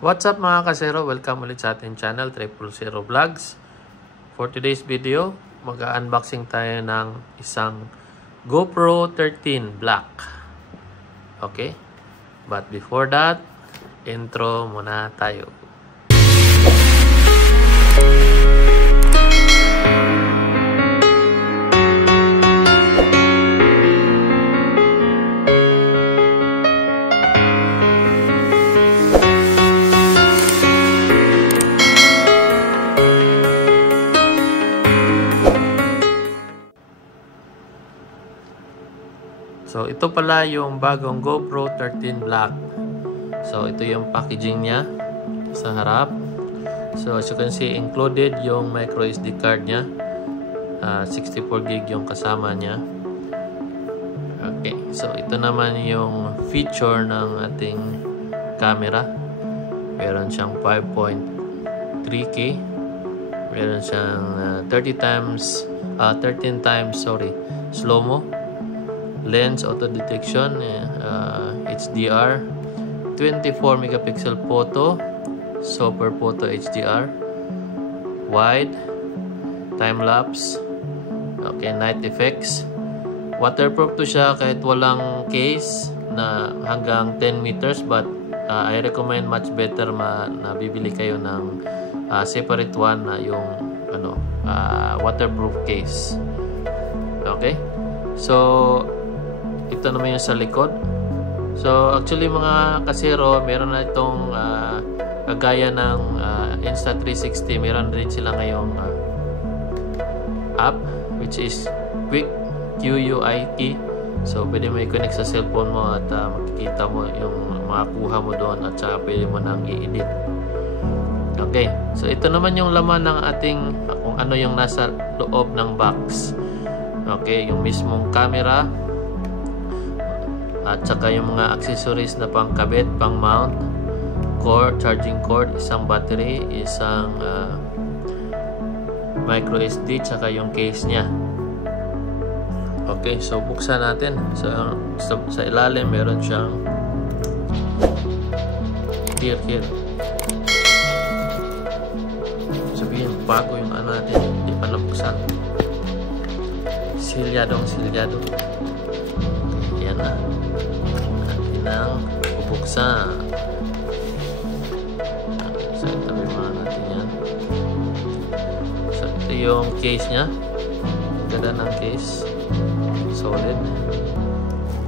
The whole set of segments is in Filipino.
What's up mga kasero? Welcome ulit sa ating channel, 000 Vlogs. For today's video, mag-unboxing tayo ng isang GoPro 13 Black. Okay? But before that, intro muna tayo. So, ito pala yung bagong GoPro 13 Black. So, ito yung packaging niya sa harap. So, as you can see, included yung micro SD card niya. 64GB yung kasama niya. Okay. So, ito naman yung feature ng ating camera. Meron siyang 5.3K. Meron siyang 13 times slow-mo. Lens auto detection, HDR, 24 megapixel photo, super photo HDR, wide, time lapse, okay, night effects, waterproof to siya kahit walang case na hanggang 10 meters, but I recommend much better na bibili kayo ng separate one na yung waterproof case. Okay, so ito naman yung sa likod. So actually mga kasero, meron na itong kagaya ng Insta360, meron rin sila ngayong app which is Quick QUIT. So pwede mo i-connect sa cellphone mo at makikita mo yung makakuha mo doon at saka pwede mo nang i-edit. Okay, so ito naman yung laman ng ating kung ano yung nasa loob ng box. Okay, yung mismong camera at saka yung mga accessories na pangkabit, pang mount, cord, charging cord, isang battery, isang micro SD, saka yung case nya. Okay, so buksan natin. So sa ilalim meron siyang here. Sabihin bago yung ano natin, hindi pa nabuksan. Silyado. Okay, yan na. Nang bubuksan. So, tabi muna natin yan. So, ito yung case nya. Ganda ng case. Solid.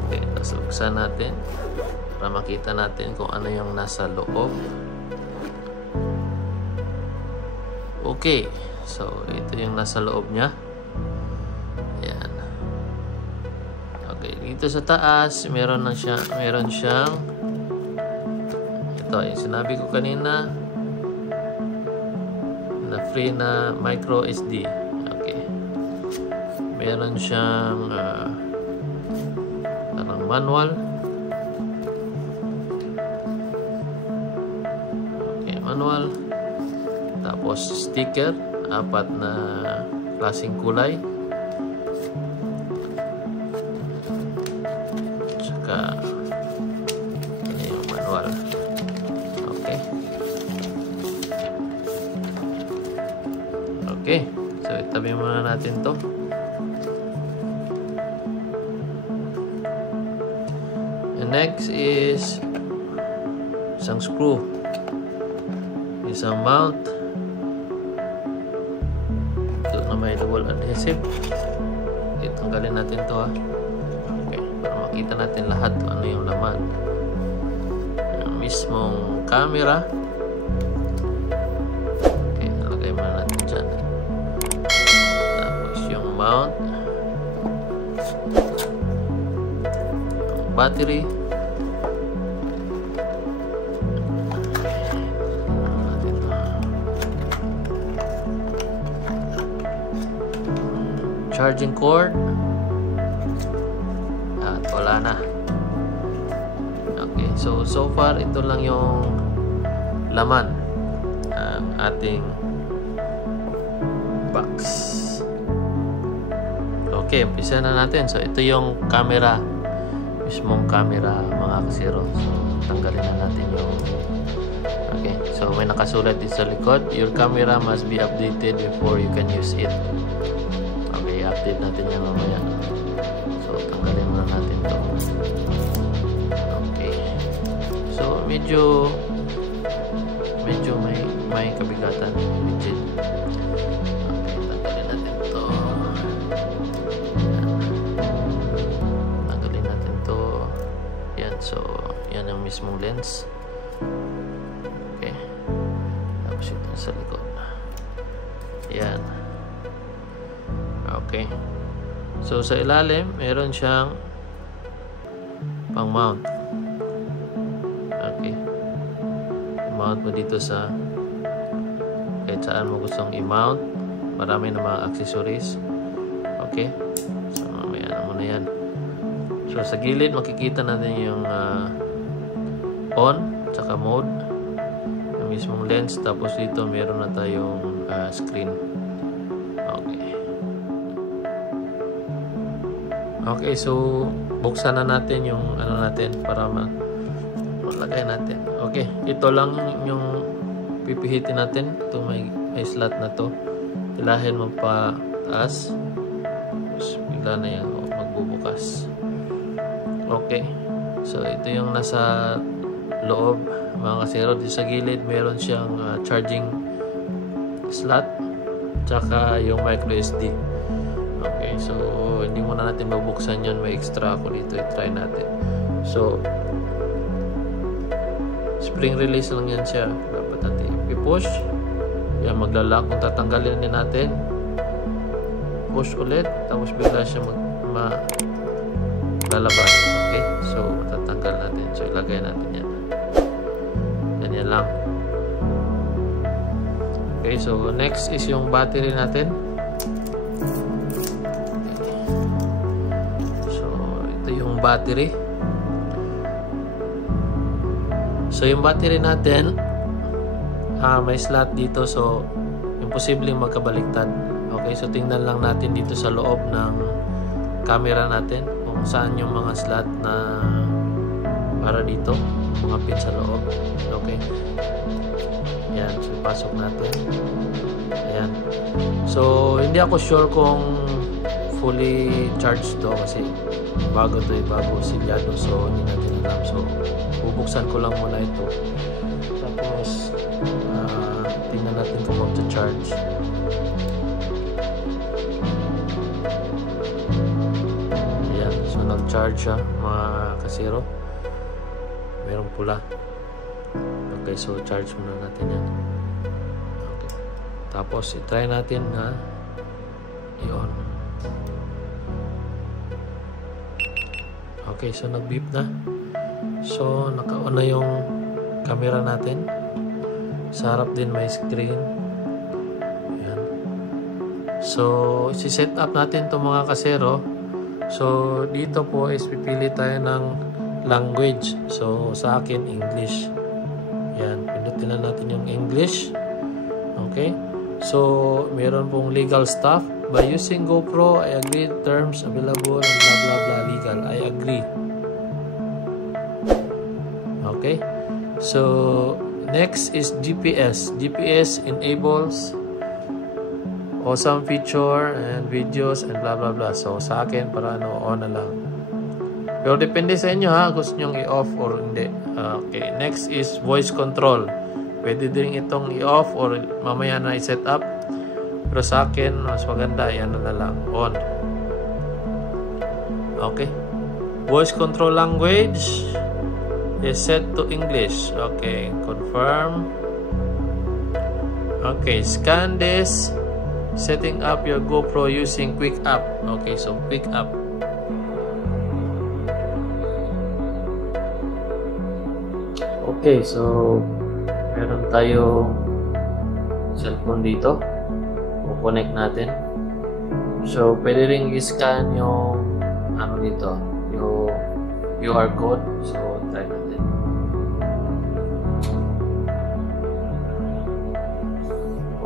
Okay, tapos buksan natin para makita natin kung ano yung nasa loob. Okay. So, ito yung nasa loob nya. Ayan. Okay, dito sa taas meron siyang ito yung sinabi ko kanina na free na micro SD. Okay, meron siyang parang manual. Okay, manual, tapos sticker, 4 na klaseng kulay. Ini yung manual. Okay. Okay. So, itabi muna natin to. And next is isang screw. Isang mount. Ito na may double adhesive. Okay, tanggalin natin to ha. Kita natin lahat ano yung laman. Yung mismong camera. Okay, nalagay muna natin dyan. Tapos yung mount, yung battery, charging cord. Wala na. Okay, so far ito lang yung laman ng ating box. Okay, umpisa na natin. So ito yung camera, mismong camera mga kasero. So tanggalin na natin yung So may nakasulat dito sa likod, your camera must be updated before you can use it. Okay, update natin yan mamaya. So tanggalin muna natin to. Okay. So medyo may kabigatan, legit. Okay, tanggalin natin to. Tanggalin natin to. Yan, so yan ang mismong lens. Okay. Tapos ito sa likod. Yan. Okay. So sa ilalim, meron siyang pang mount. Okay. I-mount mo dito sa kahit saan mo gustong i-mount. Marami na mga accessories. Okay. So mamaya na muna yan. So sa gilid makikita natin yung on tsaka mode, yung mismong lens. Tapos dito meron na tayong screen. Okay. Okay, so buksan na natin yung ano natin para malagay natin. Okay, ito lang yung pipihitin natin. Ito may slot na to. Tilahin mo pa taas. Tapos bigla na yan magbubukas. Okay. So ito yung nasa loob mga kasero. Dito sa gilid meron siyang charging slot tsaka yung micro SD. Okay, so hindi muna natin mabuksan yun. May extra ako dito. I-try natin. So spring release lang yan siya. Dapat natin i-push. Yan, maglalak. Kung tatanggalin din natin, push ulit. Tapos bigla siya lalabas. Okay, so tatanggal natin. So ilagay natin yan. Ganyan lang. Okay, so next is yung battery natin. So ito yung battery. So yung battery natin, may slot dito, so imposibleng magkabaliktad. Okay, so tingnan lang natin dito sa loob ng camera natin kung saan yung mga slot na para dito, mga pin sa loob. Okay, yan, so pasok natin. Ayan, so hindi ako sure kung fully charged to kasi bago silyado, so hindi natin alam. So bubuksan ko lang muna ito, tapos tingnan natin kung mag-charge. Ayan, so nag-charge siya mga kasiro. Merong pula. Okay, so charge muna natin yan. Okay. Tapos i-try natin na i-on. Okay, so nag-beep na. So naka-on na yung camera natin. Sa harap din may screen. Ayan. So isi-set up natin itong mga kasero. So dito po is pipili tayo ng language. So sa akin English. Ayan, pindutin na natin yung English. Okay. So meron pong legal stuff. By using GoPro, I agree terms available and blah blah blah legal. I agree. Okay. So next is GPS. GPS enables awesome feature and videos and blah blah blah. So sa akin para on na lang. Pero depende sa inyo ha, gusto nyo i-off or hindi. Okay, next is voice control. Pwede din itong i-off or mamaya na i-set up. Pero sa akin, mas maganda, yan na lang, on. Okay. Voice control language is set to English. Okay, confirm. Okay, scan this. Setting up your GoPro using Quick App. Okay, so Quick App. Okay, so meron tayong cellphone dito. Connect natin. So pwede ring i-scan yung ano dito, yung QR code. So try natin.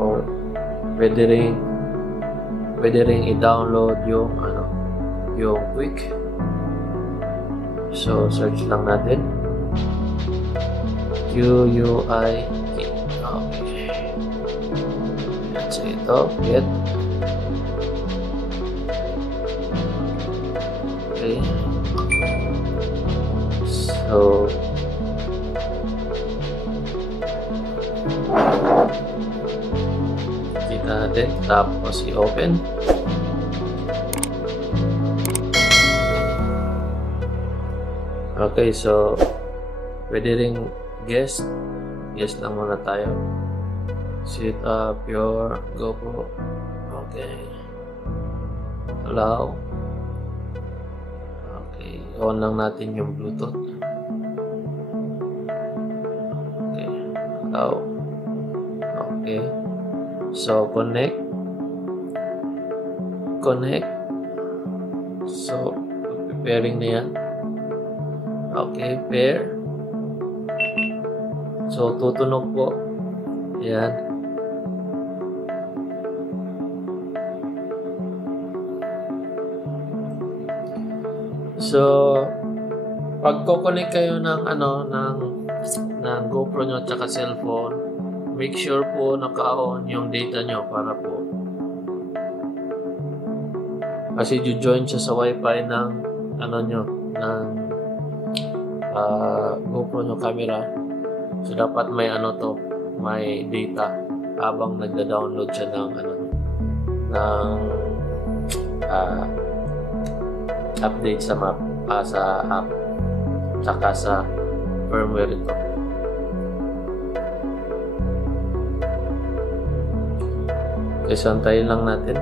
Or pwede ring i-download yung ano, yung Quick. So search lang natin QUIK. Okay. So ito, get. Okay. So kita natin, tapos i-open. Okay, so pwede ring guest lang muna tayo. Set up your GoPro. Okay. Allow. Okay, on lang natin yung Bluetooth. Okay, allow. Okay. So connect. So preparing na yan. Okay, pair. So tutunog po. Yan. So pag ko-connect kayo ng ng GoPro nyo at saka cellphone, make sure po naka-on yung data nyo para po. Kasi join siya sa Wi-Fi ng ng GoPro nyo camera. So dapat may may data habang nagda-download siya ng update sa map, sa app, saka sa firmware ito. Okay, so antayin lang natin.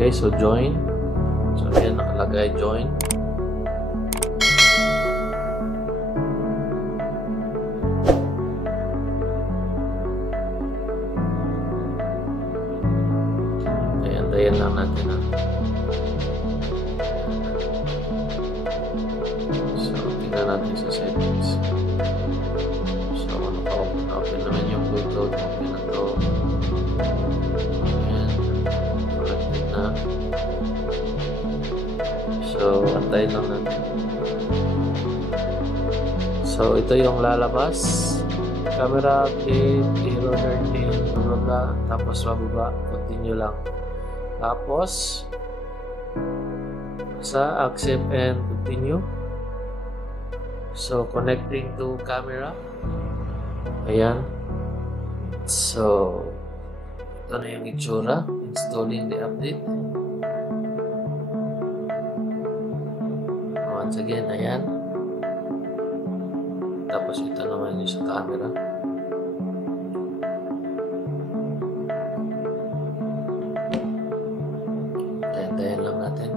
Okay, so join. So ayan, nakalagay join. Ayan, antayin lang natin So tingnan natin sa settings. So open naman yung Bluetooth. Okay na to. So, antayin lang natin. So, ito yung lalabas. Camera update, hero 13, blah. Tapos, mababa. Continue lang. Tapos, sa accept and continue. So, connecting to camera. Ayan. So, ito na yung itsura. Installing the update. Once again, ayan. Tapos ito naman yung sa camera. Tayin lang natin.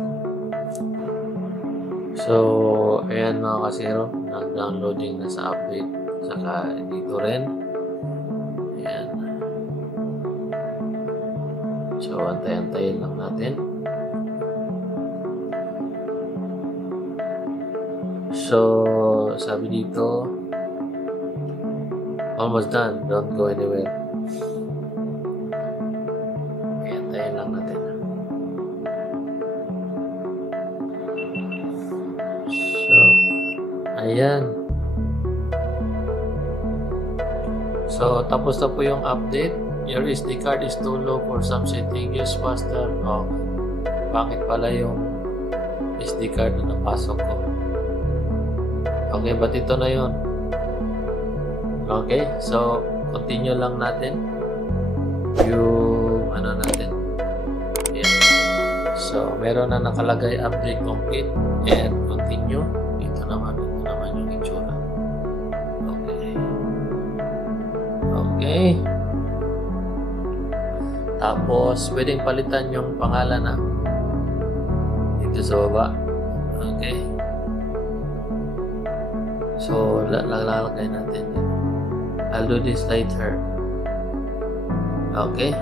So, ayan mga kasero. Nag-downloading na sa update. Saka dito rin. Ayan. So, antayin lang natin. So, sabi dito, almost done. Don't go anywhere. Ayan, tayin lang natin. So, ayan. So, tapos na po yung update. Your SD card is too low for some setting. Use faster. Oh, bakit pala yung SD card na napasok ko? Okay, but ito na yun. Okay, so continue lang natin yung natin. Ayan. So, meron na nakalagay update complete and continue. Ito naman yung itsura. Okay. Okay. Tapos, pwedeng palitan yung pangalan dito sa baba. Okay. So, lalagay natin. I'll do this later. Okay.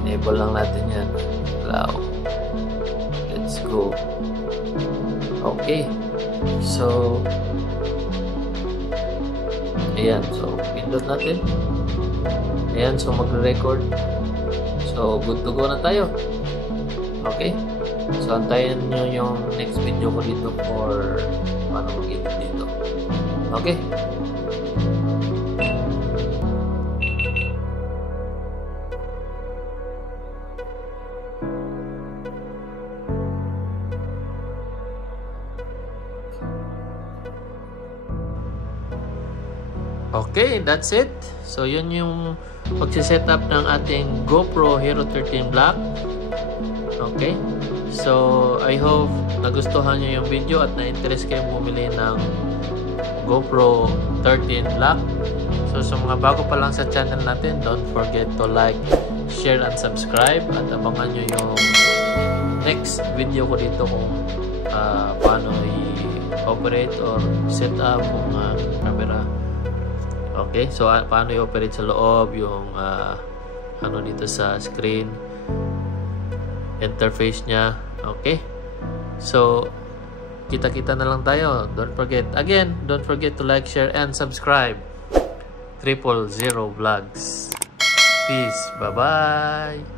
Enable lang natin yan. Allow. Let's go. Okay. So, ayan. So, pindot natin. Ayan. So, magre-record. So, good to go na tayo. Okay. So, antayin nyo yung next video ko dito for paano mag-edit dito. Okay. Okay, that's it. So, yun yung pagsisetup ng ating GoPro Hero 13 Black. Okay. So, I hope nagustuhan nyo yung video at na-interest kayong bumili ng GoPro 13 Black. So, sa mga bago pa lang sa channel natin, don't forget to like, share, and subscribe. At abangan nyo yung next video ko dito kung paano i-operate or set up yung camera. Okay, so paano i-operate sa loob yung ano dito sa screen, interface niya. Okay, so kita-kita na lang tayo. Don't forget to like, share, and subscribe. 000 Vlogs. Peace. Bye-bye.